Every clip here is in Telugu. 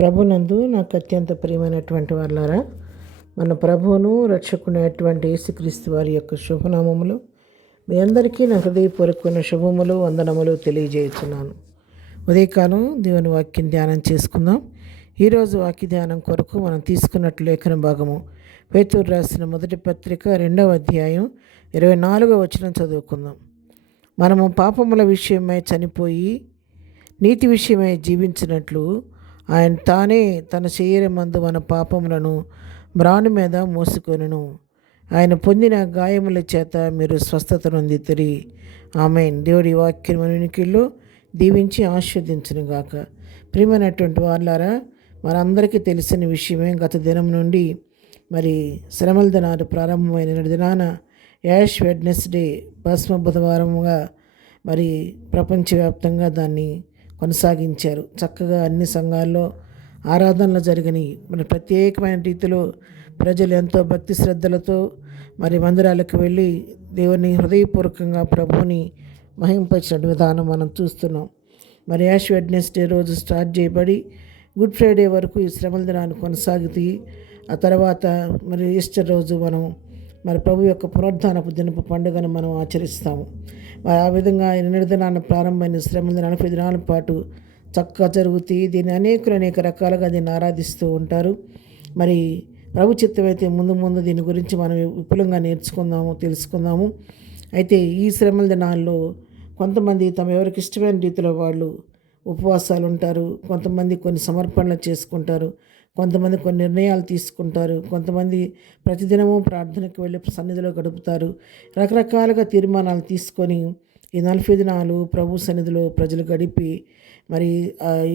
ప్రభునందు నాకు అత్యంత ప్రియమైనటువంటి వాళ్ళారా, మన ప్రభువును రక్షకునైనటువంటి యేసుక్రీస్తు వారి యొక్క శుభనామములు మీ అందరికీ నా హృదయపూర్వకమైన శుభములు వందనములు తెలియజేస్తున్నాను. ఉదయకాలం దేవుని వాక్యం ధ్యానం చేసుకుందాం. ఈరోజు వాక్య ధ్యానం కొరకు మనం తీసుకున్నట్లు లేఖన భాగము పేతురు రాసిన మొదటి పత్రిక 2వ అధ్యాయం 24వ వచనం చదువుకుందాం. మనము పాపముల విషయమై చనిపోయి నీతి విషయమై జీవించినట్లు ఆయన తానే తన శరీరమందు మన పాపములను మ్రాను మీద మోసుకొనును. ఆయన పొందిన గాయముల చేత మీరు స్వస్థత నొందితిరి. ఆమేన్. దేవుడి వాక్యం మన వినికిల్లో దీవించి ఆశీర్వదించునుగాక. ప్రియమైనటువంటి వాళ్ళారా, మనందరికీ తెలిసిన విషయమే. గత దినం నుండి మరి శ్రమల దినాలు ప్రారంభమైన దినాన యాష్ వెడ్నెస్డే భస్మ బుధవారముగా మరి ప్రపంచవ్యాప్తంగా దాన్ని కొనసాగించారు. చక్కగా అన్ని సంఘాల్లో ఆరాధనలు జరిగినాయి. మరి ప్రత్యేకమైన రీతిలో ప్రజలు ఎంతో భక్తి శ్రద్ధలతో మరి మందిరాలకు వెళ్ళి దేవుని హృదయపూర్వకంగా ప్రభువుని మహింపరిచిన విధానం మనం చూస్తున్నాం. మరి యాష్ వెడ్నెస్డే రోజు స్టార్ట్ చేయబడి గుడ్ ఫ్రైడే వరకు ఈ శ్రమల దినాన్ని కొనసాగుతాయి. ఆ తర్వాత మరి ఈస్టర్ రోజు మనం మరి ప్రభు యొక్క పునరుద్ధానపు దినపు పండుగను మనం ఆచరిస్తాము. మరి ఆ విధంగా 2 దినాన్ని ప్రారంభమైన శ్రమల 40 దినాల పాటు చక్కగా జరుగుతాయి. దీన్ని అనేక రకాలుగా దీన్ని ఆరాధిస్తూ ఉంటారు. మరి ప్రభు చిత్తమైతే ముందు దీని గురించి మనం విపులంగా నేర్చుకుందాము, తెలుసుకుందాము. అయితే ఈ శ్రమల దినాల్లో కొంతమంది తమ ఎవరికి ఇష్టమైన రీతిలో వాళ్ళు ఉపవాసాలు ఉంటారు. కొంతమంది కొన్ని సమర్పణలు చేసుకుంటారు. కొంతమంది కొన్ని నిర్ణయాలు తీసుకుంటారు. కొంతమంది ప్రతిదినము ప్రార్థనకు వెళ్ళి సన్నిధిలో గడుపుతారు. రకరకాలుగా తీర్మానాలు తీసుకొని ఈ 40 దినాలు ప్రభు సన్నిధిలో ప్రజలు గడిపి మరి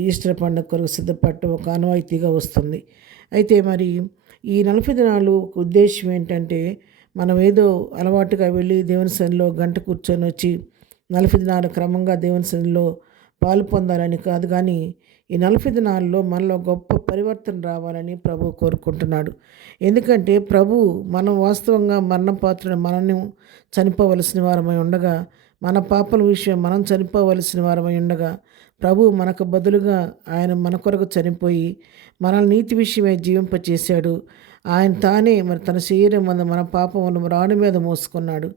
ఈస్టర్ పండుగ కొరకు సిద్ధపడటం ఒక ఆనవాయితీగా వస్తుంది. అయితే మరి ఈ 40 దినాలు ఉద్దేశం ఏంటంటే, మనం ఏదో అలవాటుగా వెళ్ళి దేవుని సన్నిధిలో గంట కూర్చొని వచ్చి 40 దినాలు క్రమంగా దేవుని సన్నిధిలో పాలు పొందాలని కాదు, కానీ ఈ 40 దినాల్లో మనలో గొప్ప పరివర్తన రావాలని ప్రభు కోరుకుంటున్నాడు. ఎందుకంటే ప్రభు మనం వాస్తవంగా మరణపాత్రుడు మనల్ని చనిపోవలసిన వారమై ఉండగా, మన పాపల విషయం మనం చనిపోవలసిన వారమై ఉండగా, ప్రభు మనకు బదులుగా ఆయన మన కొరకు చనిపోయి మనల్ని నీతి విషయమై జీవింపచేశాడు. ఆయన తానే మరి తన శరీరం మన పాపములను మ్రాను మీద మోసుకున్నాడు.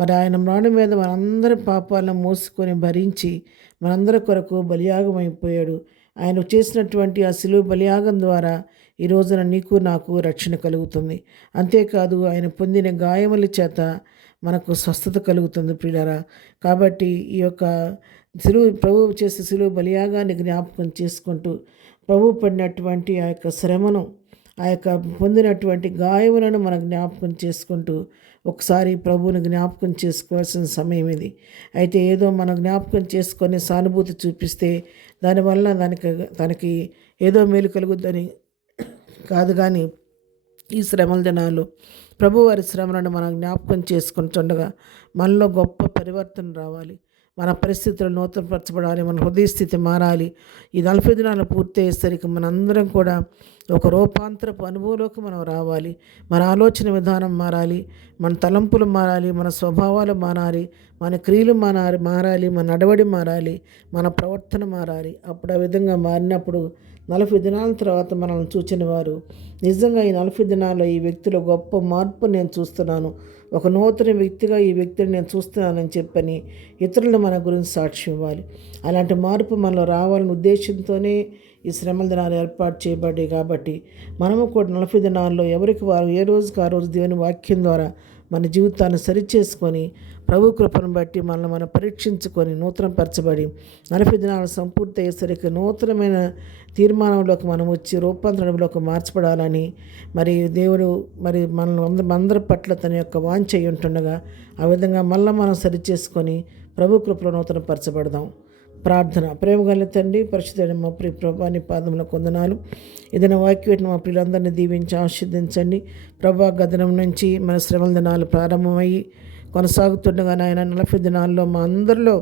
మరి ఆయన మ్రాను మీద మనందరి పాపాలను మోసుకొని భరించి మనందరి కొరకు బలియాగం అయిపోయాడు. ఆయన చేసినటువంటి ఆ శిలువ బలియాగం ద్వారా ఈ రోజున నీకు నాకు రక్షణ కలుగుతుంది. అంతేకాదు ఆయన పొందిన గాయముల చేత మనకు స్వస్థత కలుగుతుంది ప్రియులారా. కాబట్టి ఈ యొక్క ప్రభువు చేసే శిలువ బలియాగాన్ని జ్ఞాపకం చేసుకుంటూ ప్రభువు పడినటువంటి ఆ యొక్క శ్రమను, ఆ యొక్క పొందినటువంటి గాయములను మనం జ్ఞాపకం చేసుకుంటూ ఒకసారి ప్రభువుని జ్ఞాపకం చేసుకోవాల్సిన సమయం ఇది. అయితే ఏదో మనం జ్ఞాపకం చేసుకొని సానుభూతి చూపిస్తే దానివల్ల తనకి ఏదో మేలు కలుగుద్దని కాదు, కానీ ఈ శ్రమల దినాలు ప్రభువారి శ్రమలను మనం జ్ఞాపకం చేసుకుంటుండగా మనలో గొప్ప పరివర్తన రావాలి. మన పరిస్థితులు నూతనపరచబడాలి. మన హృదయ స్థితి మారాలి. ఈ 40 దినాలు పూర్తయ్యేసరికి మనందరం కూడా ఒక రూపాంతరపు అనుభవంలోకి మనం రావాలి. మన ఆలోచన విధానం మారాలి. మన తలంపులు మారాలి. మన స్వభావాలు మారాలి. మన క్రియలు మారాలి. మన నడవడి మారాలి. మన ప్రవర్తన మారాలి. అప్పుడు ఆ విధంగా మారినప్పుడు 40 దినాల తర్వాత మనల్ని చూచిన వారు నిజంగా ఈ 40 దినాల్లో ఈ వ్యక్తిలో గొప్ప మార్పు నేను చూస్తున్నాను, ఒక నూతన వ్యక్తిగా ఈ వ్యక్తిని నేను చూస్తున్నానని చెప్పని ఇతరులు మన గురించి సాక్ష్యం ఇవ్వాలి. అలాంటి మార్పు మనలో రావాలనే ఉద్దేశంతోనే ఈ శ్రమల దినాలు ఏర్పాటు చేయబడ్డాయి. కాబట్టి మనము కూడా 40 దినాల్లో ఎవరికి వారు ఏ రోజుకి ఆ రోజు దేవుని వాక్యం ద్వారా మన జీవితాన్ని సరిచేసుకొని ప్రభు కృపను బట్టి మనం పరీక్షించుకొని నూతనపరచబడి 40 దినాలు సంపూర్తి అయ్యేసరికి నూతనమైన తీర్మానంలోకి మనం వచ్చి రూపాంతరంలోకి మార్చబడాలని మరి దేవుడు మరి మనందరి పట్ల తన యొక్క వాంఛ అయి ఉంటుండగా ఆ విధంగా మనం సరిచేసుకొని ప్రభు కృపలో నూతనపరచబడదాం. ప్రార్థన. ప్రేమగల తండ్రి, పరిశుద్ధుడైన మా ప్రియ ప్రభా, నీ పాదముల కొందనాలు. ఏదైనా వాక్యం మా ప్రియులందరినీ దీవించి ఆశీర్వదించండి ప్రభా. గదనం నుంచి మన శ్రమల దినాలు ప్రారంభమయ్యి కొనసాగుతుండగా నాయన 40 దినాల్లో మా అందరిలో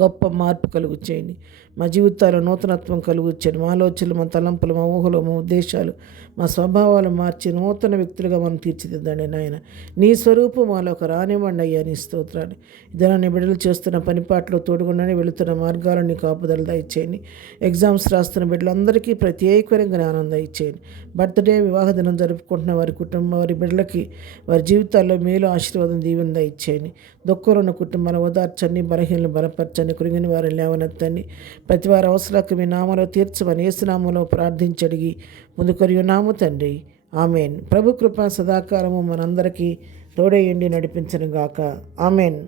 గొప్ప మార్పు కలుగు చేయండి. మా జీవితాల్లో నూతనత్వం కలుగుచ్చాను. మా ఆలోచనలు, మా తలంపులు, మా ఊహలు, మా ఉద్దేశాలు, మా స్వభావాలు మార్చి నూతన వ్యక్తులుగా మనం తీర్చిదిద్దండి నాయన. నీ స్వరూపం మాలోకి రానివ్వండి అయ్యా. నీ స్తోత్రాన్ని ఇదాన్ని బిడ్డలు చేస్తున్న పనిపాట్లు తోడుగుండని, వెళుతున్న మార్గాలను నీ కాపుదల దయచేయండి. ఎగ్జామ్స్ రాస్తున్న బిడ్డలందరికీ ప్రత్యేకమైన జ్ఞానం దయచేయండి. బర్త్డే, వివాహ దినం జరుపుకుంటున్న వారి కుటుంబం, వారి బిడ్డలకి వారి జీవితాల్లో మేలు, ఆశీర్వాదం, దీవెన దయచేయండి. దుఃఖంలో ఉన్న కుటుంబాల ఓదార్చండి, బలహీనలు బలపరచండి, కురిగిన వారిని లేవనెత్తండి. ప్రతి వారి అవసరాలకు మీ నామలో తీర్చమని యేసునామములో ప్రార్థించి అడిగి ముందుకొరియున్నాము తండ్రి. ఆమెన్. ప్రభు కృప సదాకాలము మనందరికీ తోడేయండి, నడిపించను గాక. ఆమెన్.